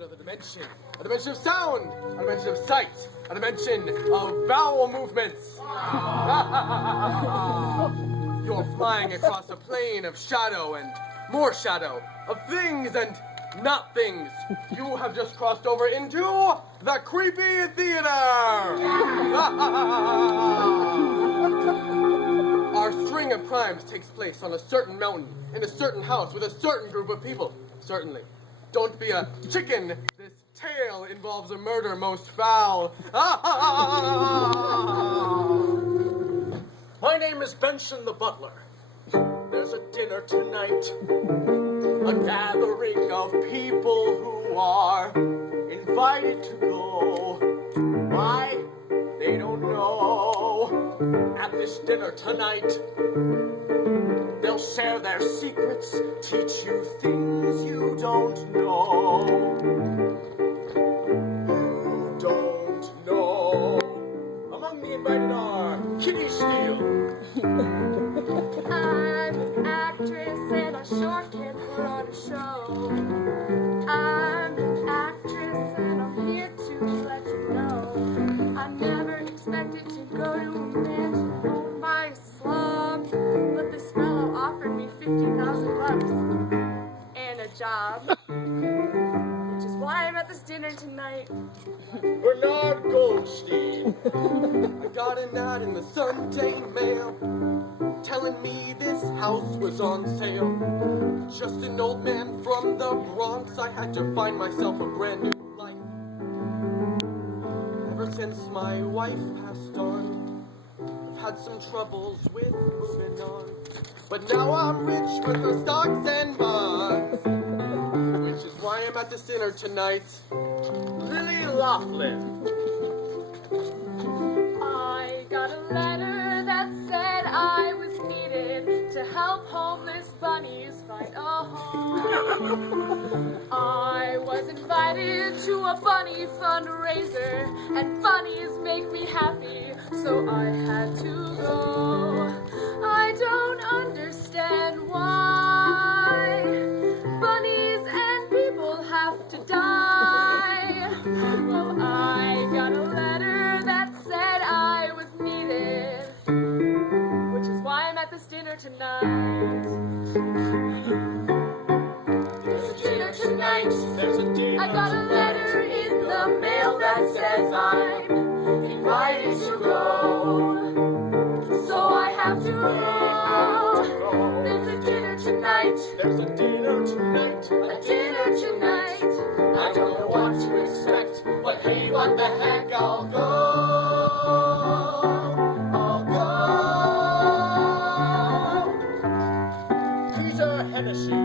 another dimension. A dimension of sound, a dimension of sight, a dimension of vowel movements. You're flying across a plane of shadow and more shadow, of things and not things. You have just crossed over into the creepy theater. Our string of crimes takes place on a certain mountain, in a certain house, with a certain group of people. Certainly. Don't be a chicken. This tale involves a murder most foul. My name is Benson the Butler. There's a dinner tonight. A gathering of people who are invited to go. Why? They don't know. At this dinner tonight, they'll share their secrets, Teach you things you don't know. You don't know. Among the invited are Kitty Steele, I'm an actress and I sure can put on a show. I'm an actress and I'm here to let you know. I never expected to go to a mansion owned by a slum, but this fellow offered me $50,000 and a job, which is why I'm at this dinner tonight. Bernard Goldstein, I got an ad in the Sunday Mail telling me this house was on sale. Just an old man from the Bronx, I had to find myself a brand new life. Ever since my wife passed on, I've had some troubles with moving on. But now I'm rich with the stocks and bonds, which is why I'm at this dinner tonight. Lily Laughlin, I got a letter that said I was needed to help homeless bunnies find a home. I was invited to a bunny fundraiser, and bunnies make me happy, so I had to go. I don't understand why bunnies and people have to die. Well, I got a letter that said I was needed, which is why I'm at this dinner tonight. There's a dinner tonight. there's a dinner I got a letter in the mail that says I'm invited to go, so I have to go. There's a dinner tonight. There's a dinner tonight. A dinner tonight. I don't know what to expect, but hey, what the heck, I'll go. I'll go. Peter Hennessy.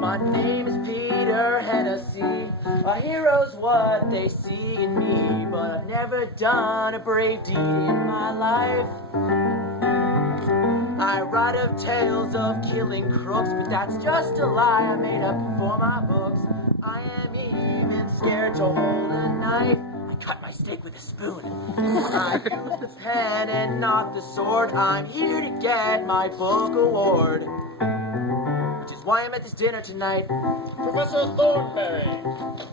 My name is Peter Hennessy. A hero's what they see in me, but I've never done a brave deed in my life. I write of tales of killing crooks, but that's just a lie I made up for my books. I am even scared to hold a knife. I cut my steak with a spoon. I use the pen and not the sword. I'm here to get my book award, which is why I'm at this dinner tonight. Professor Thornberry.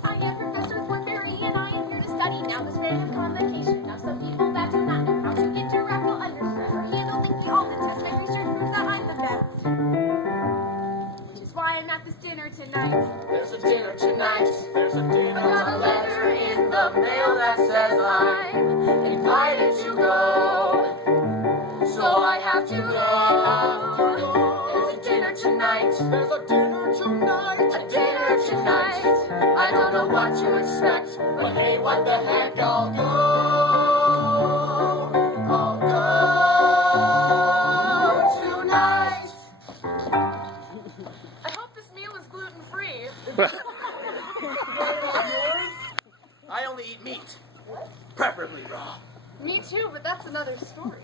I am Professor Thornberry, and I am here to study now this random convocation of some people that do not know how to interact while under stress or handle the Alden test. My research proves that I'm the best, which is why I'm at this dinner tonight. There's a dinner tonight. There's a dinner I got a tonight. letter in the mail that says I'm invited to go, so I have to go. There's a dinner tonight. There's a dinner tonight. A dinner tonight. I don't know what to expect, But hey, what the heck, I'll go. I'll go tonight. I hope this meal is gluten-free. I only eat meat, preferably raw. Me too, but that's another story.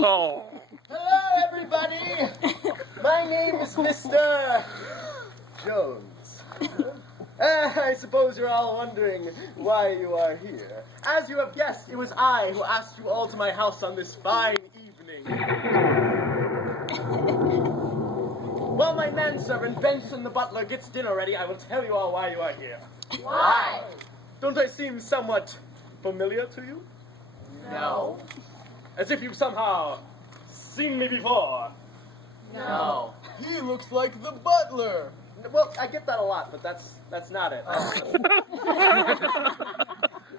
Oh. Hello, everybody. My name is Mr. Jones. I suppose you're all wondering why you are here. As you have guessed, it was I who asked you all to my house on this fine evening. Well, my my manservant, Benson the butler, gets dinner ready, I will tell you all why you are here. Why? Don't I seem somewhat familiar to you? No. As if you've somehow seen me before. No. He looks like the butler. Well, I get that a lot, but that's not it.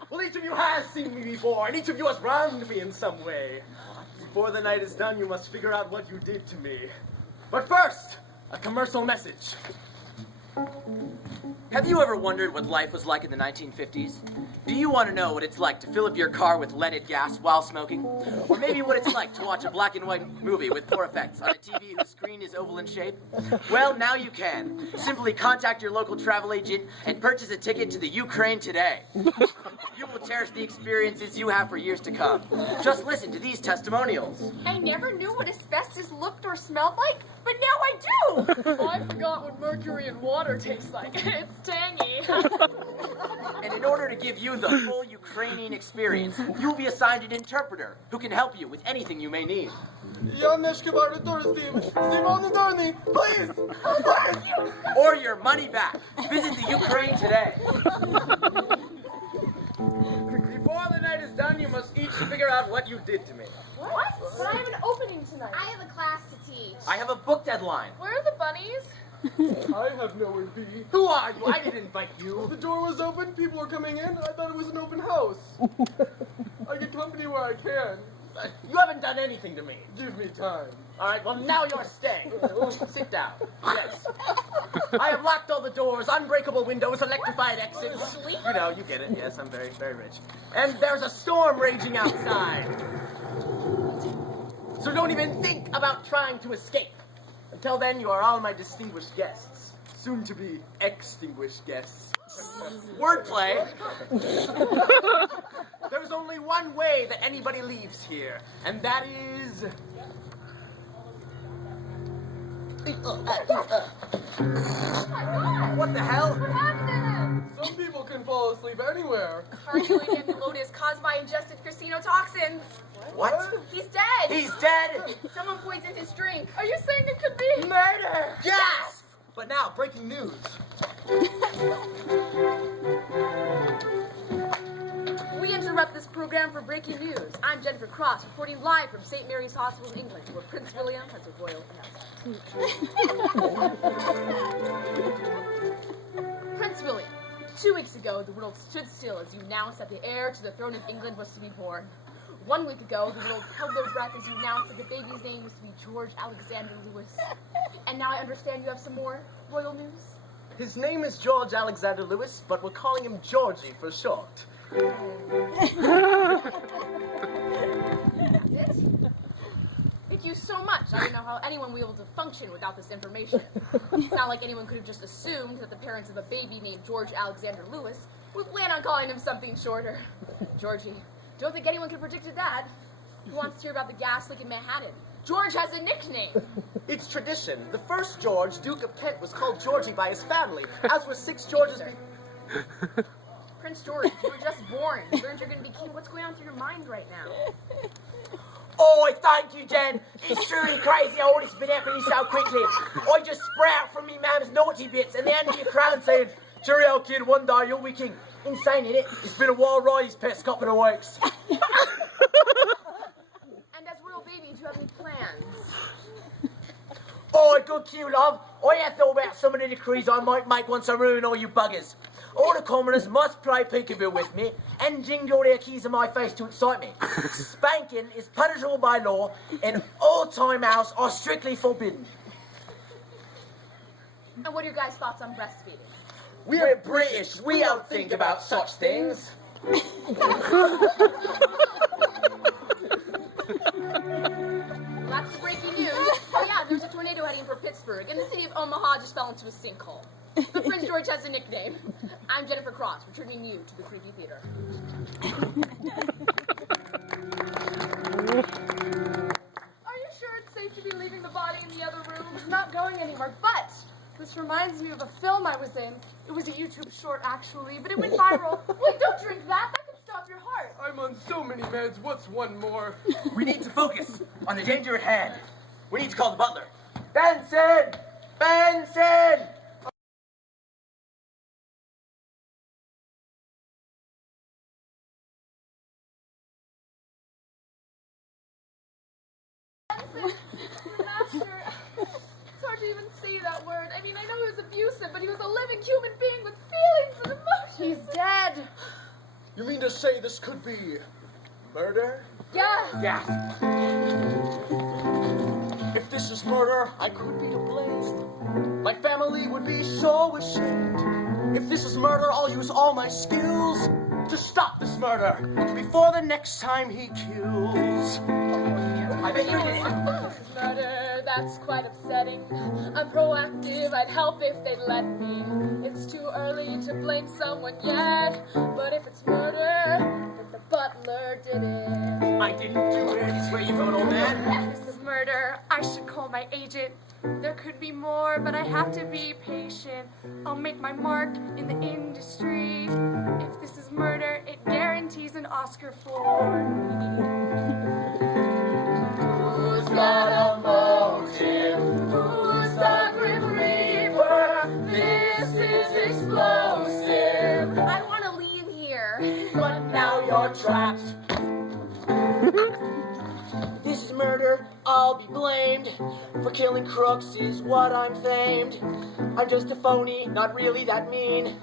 Well, each of you has seen me before, and each of you has wronged me in some way. Before the night is done, you must figure out what you did to me. But first, a commercial message. Have you ever wondered what life was like in the 1950s? Do you want to know what it's like to fill up your car with leaded gas while smoking? Or maybe what it's like to watch a black and white movie with poor effects on a TV whose screen is oval in shape? Well, now you can. Simply contact your local travel agent and purchase a ticket to the Ukraine today. You will cherish the experiences you have for years to come. Just listen to these testimonials. I never knew what asbestos looked or smelled like, but now I do. I forgot what mercury in water tastes like. It's tangy. And in order to give you the full Ukrainian experience, you'll be assigned an interpreter who can help you with anything you may need. Please! Or your money back. Visit the Ukraine today. Before the night is done, you must each figure out what you did to me. What? But I have an opening tonight. I have a class to teach. I have a book deadline. Where are the bunnies? I have nowhere to be. Who are you? I didn't invite you. The door was open, people were coming in, I thought it was an open house. I get company where I can. You haven't done anything to me. Give me time. All right, well, now you're staying. Sit down. Yes. I have locked all the doors, unbreakable windows, electrified exits. You know, you get it. Yes, I'm very, very rich. And there's a storm raging outside. So don't even think about trying to escape. Until then, you are all my distinguished guests. Soon to be extinguished guests. Wordplay. There's only one way that anybody leaves here, and that is... What the hell? What happened to him? Some people can fall asleep anywhere. Carcinoid amyloid caused by ingested casino toxins. What? He's dead. He's dead? Someone poisoned his drink. Are you saying it could be Murder! Yes! But now, breaking news. We interrupt this program for breaking news. I'm Jennifer Cross, reporting live from St. Mary's Hospital in England, where Prince William has a royal announcement. Prince William, 2 weeks ago, the world stood still as you announced that the heir to the throne of England was to be born. 1 week ago, the world held their breath as you announced that the baby's name was to be George Alexander Lewis. And now I understand you have some more royal news? His name is George Alexander Lewis, but we're calling him Georgie for short. That's it? Thank you so much. I don't know how anyone will be able to function without this information. It's not like anyone could have just assumed that the parents of a baby named George Alexander Lewis would plan on calling him something shorter. Georgie, don't think anyone could have predicted that. Who wants to hear about the gas leak in Manhattan? George has a nickname. It's tradition. The first George, Duke of Kent, was called Georgie by his family, as were 6 Georges. Prince George, you were just born. You learned you're going to be king. What's going on through your mind right now? Oh, thank you, Jen. It's truly crazy how all this has been happening so quickly. I just sprout from me mum's naughty bits and the end of your crown saying, cheerio, kid, one day you'll be king. Insane, innit? It's been a wild ride these past couple of weeks. And as royal baby, do you have any plans? Oh, good cue, love. I have thought about some of the decrees I might make once I ruin all you buggers. All the commoners must play peekaboo with me and jingle their keys in my face to excite me. Spanking is punishable by law and all timeouts are strictly forbidden. And what are your guys' thoughts on breastfeeding? We're British. We don't think about such things. That's the breaking news. Oh yeah, there's a tornado heading for Pittsburgh, and the city of Omaha just fell into a sinkhole. But Prince George has a nickname. I'm Jennifer Cross, returning you to the Creepy Theater. Are you sure it's safe to be leaving the body in the other room? It's not going anywhere, but this reminds me of a film I was in. It was a YouTube short, actually, but it went viral. Wait, don't drink that. That could stop your heart. I'm on so many meds, what's one more? We need to focus on the danger at hand. We need to call the butler. Benson! Benson! Master, it's hard to even say that word. I mean, I know he was abusive, but he was a living human being with feelings and emotions. He's dead. You mean to say this could be murder? Yes. Yeah. If this is murder, I could be to blame. My family would be so ashamed. If this is murder, I'll use all my skills to stop this murder before the next time he kills. I bet you This is murder, that's quite upsetting. I'm proactive, I'd help if they'd let me. It's too early to blame someone yet, but if it's murder, then the butler did it. I didn't do it. Where you going, old man? If this is murder, I should call my agent. There could be more, but I have to be patient. I'll make my mark in the industry. If this is murder, it guarantees an Oscar for me. Who's got a motive? Who's the Grim Reaper? This is explosive. I want to leave here. But now you're trapped. This is murder, I'll be blamed. For killing crooks is what I'm famed. I'm just a phony, not really that mean.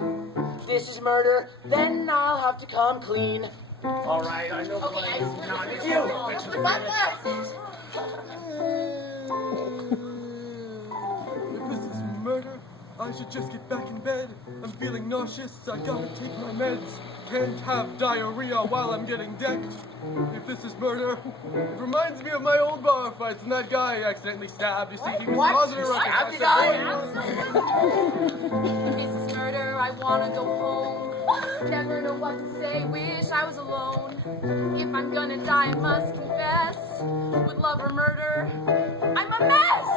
This is murder, then I'll have to come clean. All right, I know what I do now. It's you. What's the butler? If this is murder, I should just get back in bed. I'm feeling nauseous, I gotta take my meds. Can't have diarrhea while I'm getting decked. If this is murder, it reminds me of my old bar fights and that guy I accidentally stabbed. You see, he was causing a ruckus. Stabbed the guy? If this is murder, I want to go home. Never know what to say, wish I was alone. If I'm gonna die, I must confess. With love or murder, I'm a mess.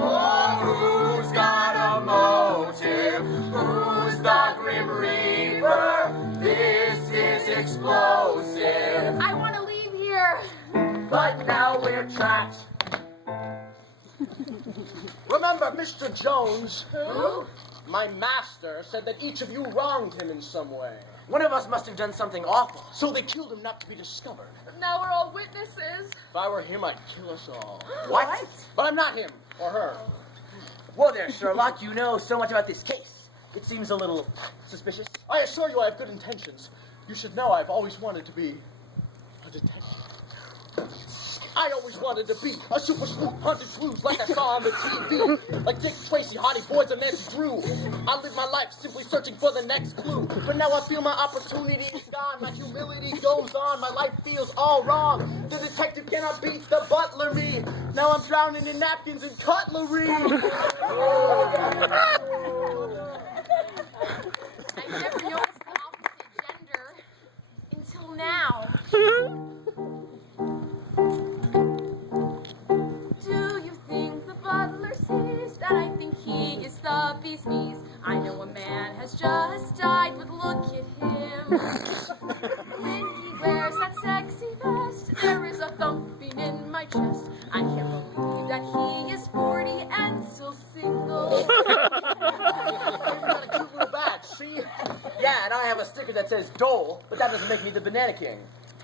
Oh, who's got a motive? Who's the Grim Reaper? This is explosive. I want to leave here. But now we're trapped. Remember, Mr. Jones, Who? my master said that each of you wronged him in some way. One of us must have done something awful. So they killed him not to be discovered. Now we're all witnesses. If I were him, I'd kill us all. What? But I'm not him or her. Whoa there, Sherlock. You know so much about this case. It seems a little suspicious. I assure you I have good intentions. You should know I've always wanted to be a detective. I always wanted to be a super sleuth, hunted clues like I saw on the TV. Like Dick Tracy, Hardy Boys, and Nancy Drew. I live my life simply searching for the next clue. But now I feel my opportunity is gone. My humility goes on. My life feels all wrong. The detective cannot beat the butler me. Now I'm drowning in napkins and cutlery. I never noticed the opposite gender until now. Do you think the butler sees that I think he is the bee's knees? I know a man has just died, but look at him. When he wears that sexy vest, there is a thumping in my chest. I can't believe that he is 40 and still single. You've got a cute little badge, see? Yeah, and I have a sticker that says Dole, but that doesn't make me the Banana King.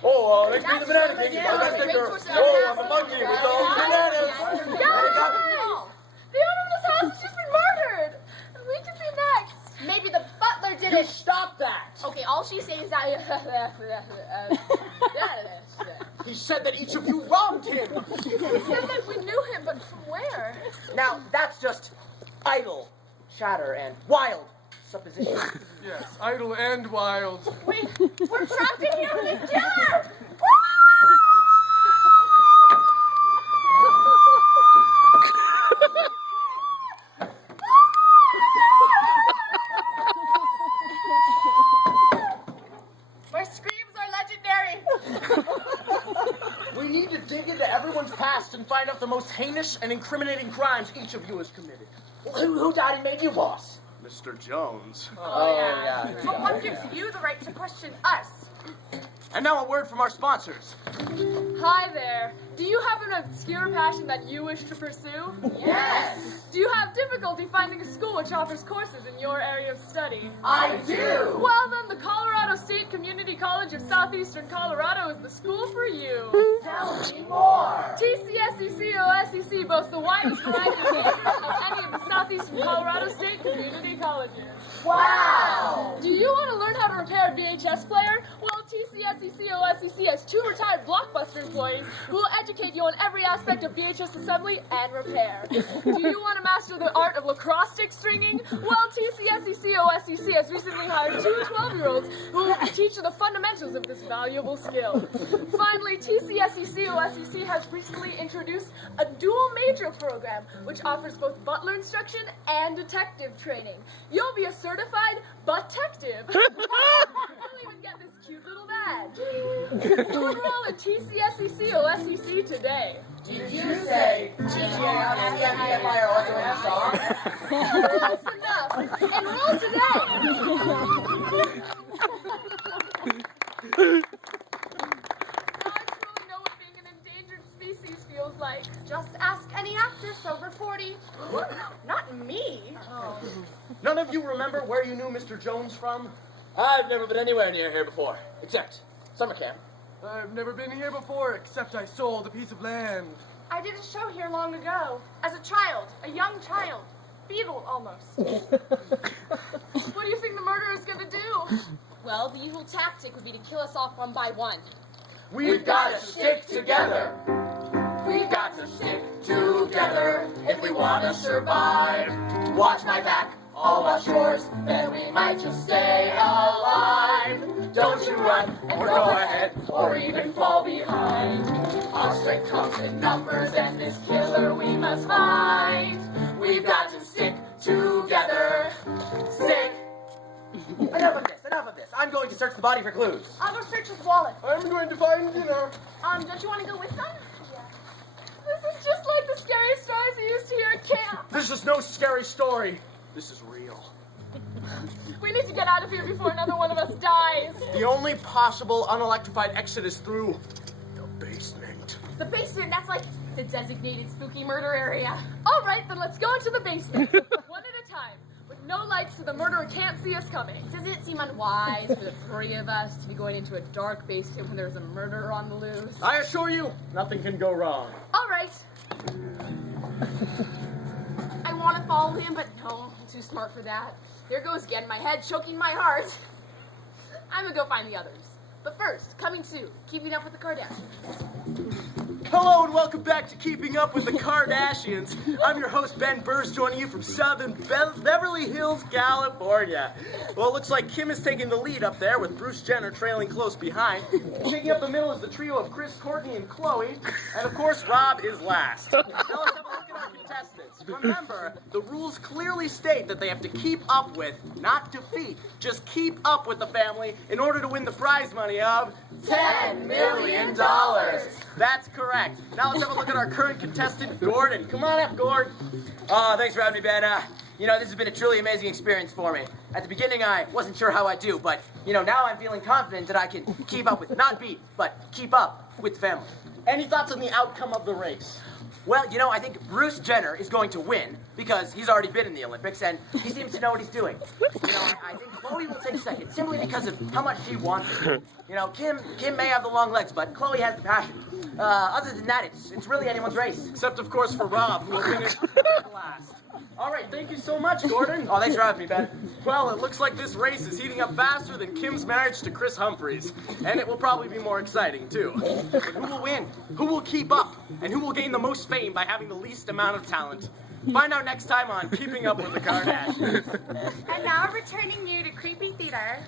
Oh, makes me the banana king. Yeah, I got a wait sticker. for some Oh, I'm a announcement. monkey with all bananas. Guys! The owner of this house has just been murdered! We could be next! Maybe the butler did You it. stop that! Okay, all she's saying is that. He said that each of you wronged him. He said that we knew him, but from where? Now, that's just idle chatter and wild supposition. Yes, idle and wild. Wait, we're trapped in here with a killer! My screams are legendary! We need to dig into everyone's past and find out the most heinous and incriminating crimes each of you has committed. Who died and made you boss? Mr. Jones. Oh, yeah. But what gives you the right to question us? And now a word from our sponsors. Hi there. Do you have an obscure passion that you wish to pursue? Yes, Do you have difficulty finding a school which offers courses in your area of study? I do. Well, then the Colorado State Community College of Southeastern Colorado is the school for you. Tell me more. TCSECOSEC boasts the widest variety of majors of any of the Southeastern Colorado State Community Colleges. Wow. Do you want to learn how to repair a VHS player? Well, TCSECOSEC has 2 retired Blockbuster employees who will educate you on every aspect of VHS assembly and repair. Do you want to master the art of lacrosse stick stringing? Well, TCSECOSEC has recently hired 2 12-year-olds who will teach you the fundamentals of this valuable skill. Finally, TCSECOSEC has recently introduced a dual major program which offers both butler instruction and detective training. You'll be a certified butt-tective. You'll even get this cute little badge. So enroll at TCSECOSEC today. Did you say TGIFI are also in the song? Close enough. Enroll today. Now I truly know what being an endangered species feels like. Just ask any actor sober 40. Not me. None of you remember where you knew Mr. Jones from? I've never been anywhere near here before, except summer camp. I've never been here before, except I sold a piece of land. I did a show here long ago. As a child. A young child. Beetle, almost. What do you think the murderer is gonna do? Well, the usual tactic would be to kill us off one by one. We've got to stick together. We've got to stick together if we want to survive. Watch my back, I'll watch yours, then we might just stay alive. Don't you run or go ahead or even fall behind. Our strength comes in numbers and this killer we must find. We've got to stick together. Stick. Enough of this. I'm going to search the body for clues. I'll go search his wallet. I'm going to find dinner. Don't you want to go with them? This is just like the scary stories we used to hear at camp. This is no scary story. This is real. We need to get out of here before another one of us dies. The only possible unelectrified exit is through the basement. The basement, that's like the designated spooky murder area. All right, then let's go into the basement. One at a time, with no lights so the murderer can't see us coming. Doesn't it seem unwise for the 3 of us to be going into a dark basement when there's a murderer on the loose? I assure you, nothing can go wrong. All right. I want to follow him, but no, I'm too smart for that. There goes again my head choking my heart. I'm gonna go find the others. But first, coming soon, Keeping Up with the Kardashians. Hello and welcome back to Keeping Up with the Kardashians. I'm your host, Ben Burrs, joining you from southern Beverly Hills, California. Well, it looks like Kim is taking the lead up there with Bruce Jenner trailing close behind. Taking up the middle is the trio of Chris, Courtney, and Chloe. And of course, Rob is last. Now let's have a look at our contestants. Remember, the rules clearly state that they have to keep up with, not defeat, just keep up with the family in order to win the prize money of $10 million. That's correct. Now let's have a look at our current contestant, Gordon. Come on up, Gord. Thanks for having me, Ben. This has been a truly amazing experience for me. At the beginning, I wasn't sure how I'd do, but, now I'm feeling confident that I can keep up with, not beat, but keep up with the family. Any thoughts on the outcome of the race? Well, I think Bruce Jenner is going to win because he's already been in the Olympics and he seems to know what he's doing. I think Chloe will take second simply because of how much she wants it. Kim may have the long legs, but Chloe has the passion. Other than that, it's really anyone's race. Except, of course, for Rob, who will finish last. All right, thank you so much, Gordon. Oh, thanks for having me, Ben. Well, it looks like this race is heating up faster than Kim's marriage to Chris Humphries. And it will probably be more exciting, too. But who will win? Who will keep up? And who will gain the most fame by having the least amount of talent? Find out next time on Keeping Up with the Kardashians. And now returning you to Creepy Theater,